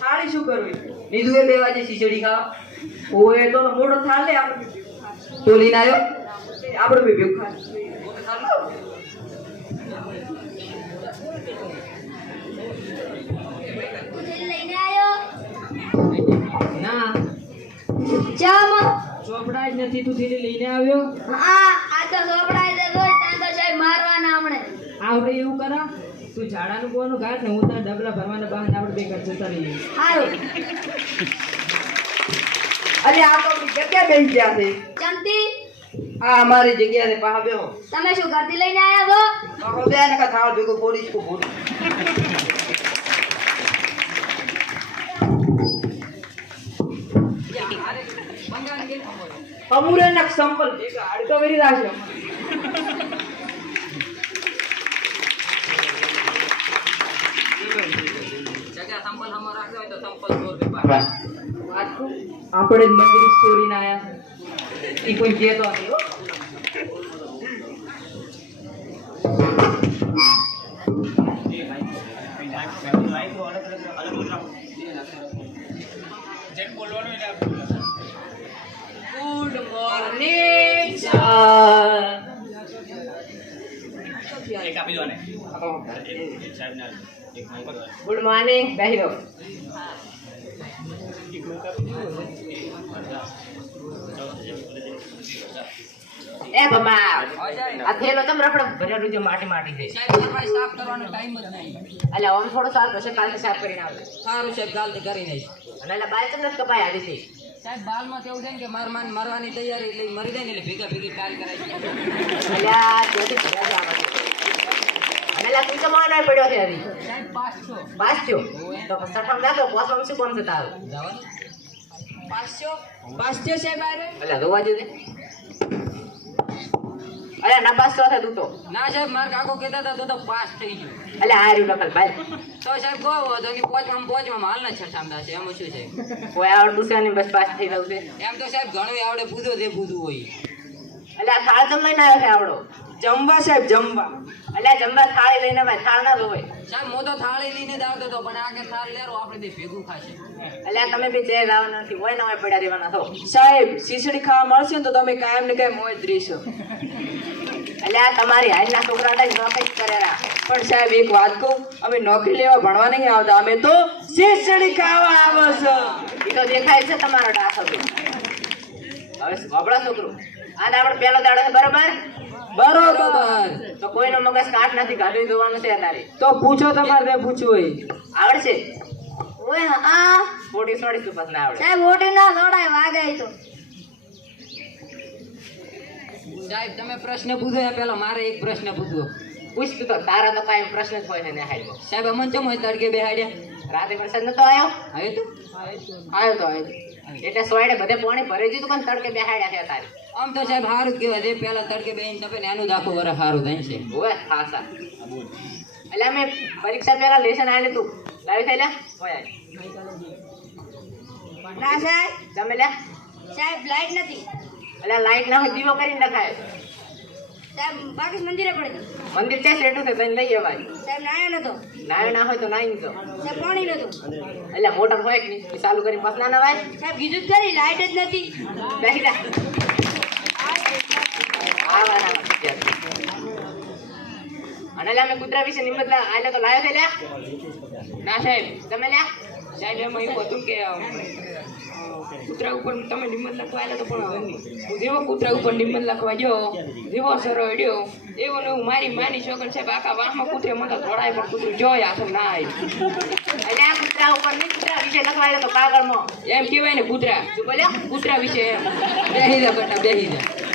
થાળી શું કરવી નીધું એ 2 વાગે ખીચડી ખાવા ઓએ તો મોટો થાળ લે આપણે તો લઈને આવ્યો આપણે બે ભેગું ખા લઈને આવ્યો ના ચમ ચોપડા જ નથી તું થેલી લઈને આવ્યો હા આ તો સોપડાઈ દે રોજ ત્યાં તો સાહેબ મારવાના હમણે આપણે એવું કરા તું ઝાડાનું બોનું ઘાટ ને હું તને ડબલા ભરવાના બહાને આપણે બે ઘર જતા રહીએ હારું અરે આ તો જગ્યા બેસી ગયા છે ચમતી આ અમારી જગ્યા છે પાહા બેહો તમે શું ઘરથી લઈને આવ્યા છો તો બે ને કા થાળ ભેગો ફોડીશ કો ફોડી અમુરે નક સંપલ ભેગા હાડકા વેરી રાખજો જગ્યા સંપલ હમ રાખજો તો સંપલ 100 રૂપિયા આપણે જ મંદિર ચોરી ના આયા ઈ કોઈ કેતો નથી હો ગુડ મોર્નિંગ સર એક આપી દો ને ગુડ મોર્નિંગ બેહી રહો એ બાબા આ થેલો તમ રખડો ભર્યો રૂજો માટી દે સાહેબ તમારે સાફ કરવાનો ટાઈમ જ નહીં એટલે ઓમ થોડો સાફ થશે કાલે સાફ કરીને આવજો સારું સાહેબ કાલથી કરી નઈશ અને એટલે બાલ તમને કપાય આવી છે સાહેબ બાલમાં કેવું છે કે મરવાની તૈયારી એટલે મરી જાય ને એટલે ભેગા કાલ કરાય અલ્યા જોતી ભર્યા જ આવા અને લા તું તો માનો પડ્યો છે હરી સાહેબ પાસ છો તો સઠમ લાગો પોસમાં શું કોણ છે તારું જવાનું પાસ છો સાહેબ આરે એટલે રોવા જો દે અરે ના પાસ તો તું તો ના સાહેબ માર કાકો કહેતા હતા તો પાસ થઈ ગયો એટલે આ રહ્યું નકલ ભાઈ તો સાહેબ ગો તો ની પોચમાં હાલ ના છઠામડા છે એમ શું છે કોઈ આવડતું છે ને બસ પાસ થઈ જવું છે એમ તો સાહેબ ઘણું આવડે પૂછો જે પૂછવું હોય એટલે આ થાળ જમ લઈને આવ્યો છે આવડો જમવા સાહેબ જમવા એટલે જમવા થાળી લઈને ભાઈ થાળ ના ધોવાય સાહેબ હું તો થાળી લઈને જ આવતો હતો પણ આ કે થાળ લેરો આપણે બે ભેગું ખાશે એટલે તમે બી જે લાવવાના નથી હોય ને હોય પડ્યા રહેવાના છો સાહેબ શીશડી ખાવા મળશે ને તો તમે કાયમ ને કાયમ મોજ રહીશો એટલે આ તમારી હાઈના છોકરાને જ નોકરી કરેલા પણ સાહેબ એક વાત કહું અમે નોકરી લેવા ભણવા નહીં આવતા અમે તો શીશડી ખાવા આવો છો એ તો દેખાય છે તમારો ડાસો હવે ગબડા છોકરો આજ આપણે પહેલો દાડો છે બરોબર તો કોઈનો મગજ કાટ નથી કાઢી જોવાનું છે તારે તો પૂછો તમારે પૂછવું હોય આવડશે ઓય હા મોટી સોડી સુપસ ના આવડે સાહેબ મોટી ના સોડાય વાગાય તો સાહેબ તમે પ્રશ્ન પૂછો પેલા મારે એક પ્રશ્ન પૂછવો પૂછતું તો તારા તો કાંઈ પ્રશ્ન જ હોય ને હાડ્યો સાહેબ અમન ચમ હોય તડકે બેહાડ્યા રાતે વરસાદ નતો આવ્યો આવ્યો તો એટલે સોયડે બધે પાણી ભરી દીધું પણ તડકે બેહાડ્યા છે તારે આમ તો સાહેબ સારું જ કહેવાય છે પેલા તડકે બેહીને તમે એનું આખું વરસ સારું થાય છે હોય ખાસા એટલે અમે પરીક્ષા પહેલા લેશન આવેલું તું લાવી થઈ લ્યા હોય ના સાહેબ તમે લ્યા સાહેબ લાઈટ નથી એટલે લાઈટ ના હોય દીવો કરીને નખાય સાહેબ બાકી મંદિરે પડી મંદિર છે સેટું છે તને લઈ અવાય સાહેબ નાયો નતો નાયો ના હોય તો નાઈ તો સાહેબ પાણી નતું એટલે મોટર હોય કે નહીં ચાલુ કરીને પાસ ના નવાય સાહેબ કીધું જ કરી લાઈટ જ નથી બેસી જા અને અમે કૂતરા વિશે નિમત આલે તો લાયો છે લ્યા ના સાહેબ તમે લ્યા સાહેબ એમાં એવું હતું કે કૂતરા ઉપર તમે નિમત લખવા આલે તો પણ હવે નહીં હું જેવો કૂતરા ઉપર નિમત લખવા ગયો જેવો સરો અડ્યો એવો ને હું મારી માની છોકર સાહેબ આખા વાહમાં કૂતરે મને દોડાય પણ કૂતરું જોય આખું ના આવી એટલે આ કૂતરા ઉપર નહીં કૂતરા વિશે લખવા આલે તો કાગળમાં એમ કહેવાય ને કૂતરા શું બોલ્યા કૂતરા વિશે બેસી જા બેટા બેસી જા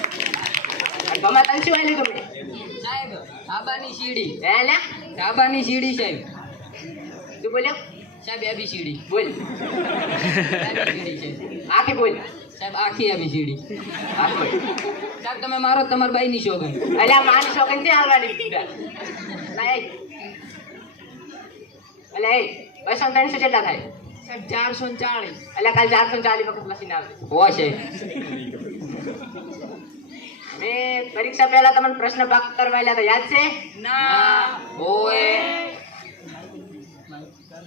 ગમા તને શું આલી તમે સાહેબ ધાબાની સીડી હે લે ધાબાની સીડી સાહેબ શું બોલ્યો સાહેબ એબી સીડી બોલ સીડી છે આખી બોલ સાહેબ, આખી ABCD. સાહેબ તમે મારો તમારા બાઈ ની શોગન. અલ્યા માની શોગન છે હાલવાની બીજા. લાય. અલ્યા 200 કેટલા થાય? સાહેબ 440. અલ્યા કાલ 440 વખત લખીને આવે. હોય છે. મેં પરીક્ષા પહેલા તમને પ્રશ્ન ભાગ કરવાયેલા હતા, યાદ છે? ના. ઓએ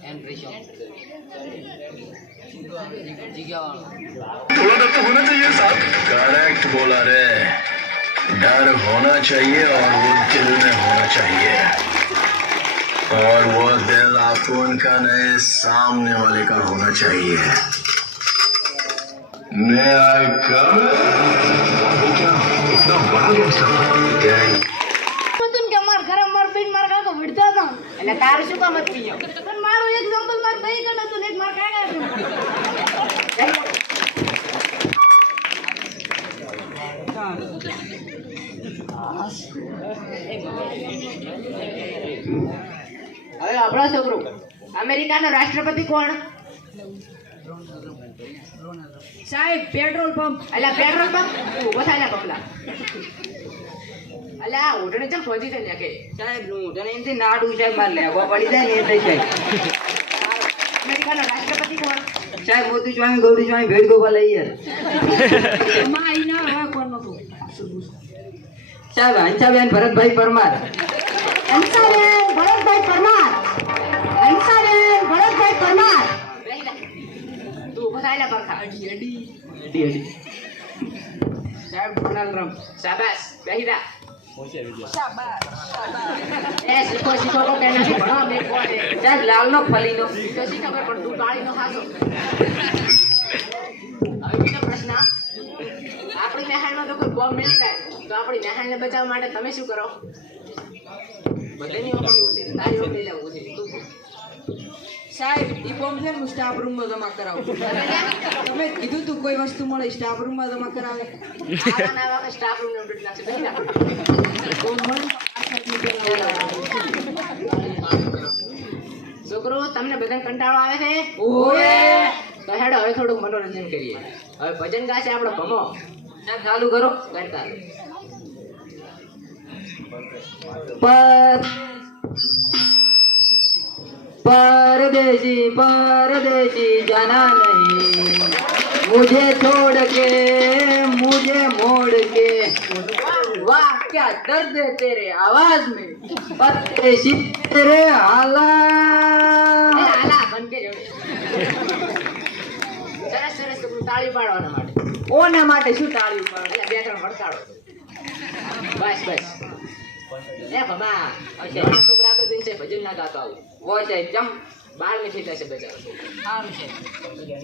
એન્ટ્રી શો थोड़ा डर तो होना चाहिए साहब. करेक्ट बोला रे. डर होना चाहिए और वो दिल में होना चाहिए. और वो दिल आपको उनका नहीं, सामने वाले का होना चाहिए. मैं आई कम क्या इतना बड़ा गैंगस्टर તું કે માર ઘરે માર બેન માર કાકો વિડતા હતા. એટલે તારું શું કામ હતું અહીંયા? પણ મારું એક્ઝામ્પલ માર ભાઈ કણ હતું ને એક માર કાકા હતું. હવે આપણો છોકરો અમેરિકાનો રાષ્ટ્રપતિ કોણ? સાહેબ પેટ્રોલ પંપ. અલ્યા પેટ્રોલ પંપ ઉભો થાય ને પગલા. અલ્યા ઉઠણે ચમ પહોંચી જાય કે સાહેબ નું ઉઠણે એનથી નાડું સાહેબ માર લેવા પડી જાય ને એ થઈ જાય. અમેરિકાનો રાષ્ટ્રપતિ કોણ? સાહેબ મોતી સ્વામી, ગૌરી સ્વામી, ભેટ ગોપાલ અય્યર. એમાં આઈના હવે કોણ નતું? સાહેબ હંસાબેન ભરતભાઈ પરમાર. હંસાબેન ભરતભાઈ પરમાર. હંસાબેન ભરતભાઈ પરમાર. તું ઉભો થાય ને પરખા. અડી. સાહેબ ડોનાલ્ડ ટ્રમ્પ. શાબાશ બેહી જા. એ શીખો કો કેના ભણો મે કોને. સાહેબ લાલનો ફલીનો તો શી ખબર પણ તું કાળીનો હાસો. હવે બીજો પ્રશ્ન. આપણી મહેલમાં તો કોઈ બોમ્બ મિલી જાય તો આપણી મહેલને બચાવવા માટે તમે શું કરો? બધાની ઓપી ઓછી તારી ઓપી લેવું છે. સાહેબ ઈ બોમ્બ છે ને સ્ટાફ રૂમમાં જમા કરાવું. તમે કીધું તું કોઈ વસ્તુ મળે સ્ટાફ રૂમમાં જમા કરાવે. આના વાગે સ્ટાફ રૂમ ને ઉડટ નાખશે બેટા. છોકરો તમને બધાને કંટાળો આવે છે? ઓએ તો હેડો હવે થોડુંક મનોરંજન કરીએ. હવે ભજન ગાશે આપણો ભમો. સાહેબ ચાલુ કરો કરતા. परदेसी परदेसी जाना नहीं मुझे छोड़ के मुझे मोड़ के. वाह क्या दर्द है तेरे आवाज में. परदेसी तेरे हाला बन के જોડે. સરસ સરસ તો તાળી પાડવાના માટે. ઓના માટે શું તાળી પાડો? એટલે બે ત્રણ વડતાળો. બસ બસ. એ ભમા અચ્છા છોકરા તો દિન છે ભજન ના ગાતો આવું. હોય છે જમ બાળ મીઠી થશે બચારો. સારું છે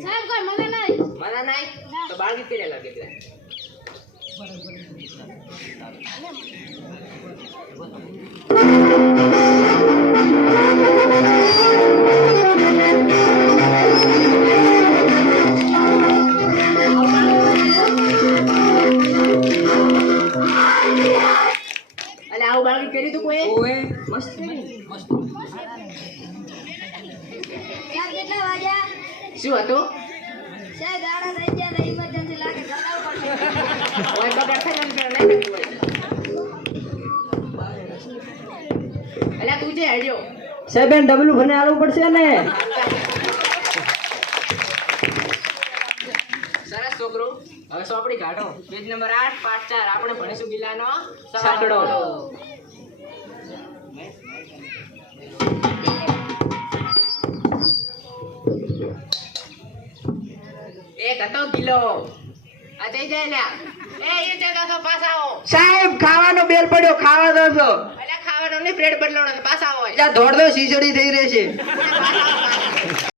સાહેબ કોઈ મને નહીં. મને નહીં તો બાળ ગીત કેલા લાગે કે અલે આવું બાળ ગીત કર્યું તું કોઈ? ઓએ મસ્ત મસ્ત. સાહેબ કેટલા વાગ્યા? શું હતું? સાહેબ ગાડા થઈ ગયા તો ઇમરજન્સી લાગે જલાવવું પડશે. ઓય બગડ થઈ ને નહીં થતું હોય. અલ્યા તું જે હેડ્યો સાહેબ એન ડબલું ભને આલવું પડશે ને. સરસ છોકરો. હવે સોપડી કાઢો. પેજ નંબર 8 પાઠ 4 આપણે ભણીશું ગિલાનો સાંકડો. એક હતો કિલો. આ જઈ જાય લ્યા. એ જગા તો પાછા આવો. સાહેબ ખાવાનો બેલ પડ્યો, ખાવા દો છો. અલ્યા ખાવાનો નહીં બ્રેડ બદલાવાનો પાછા આવો. ત્યાં દોડ દો, શીશડી થઈ રહેશે. પાછા આવો.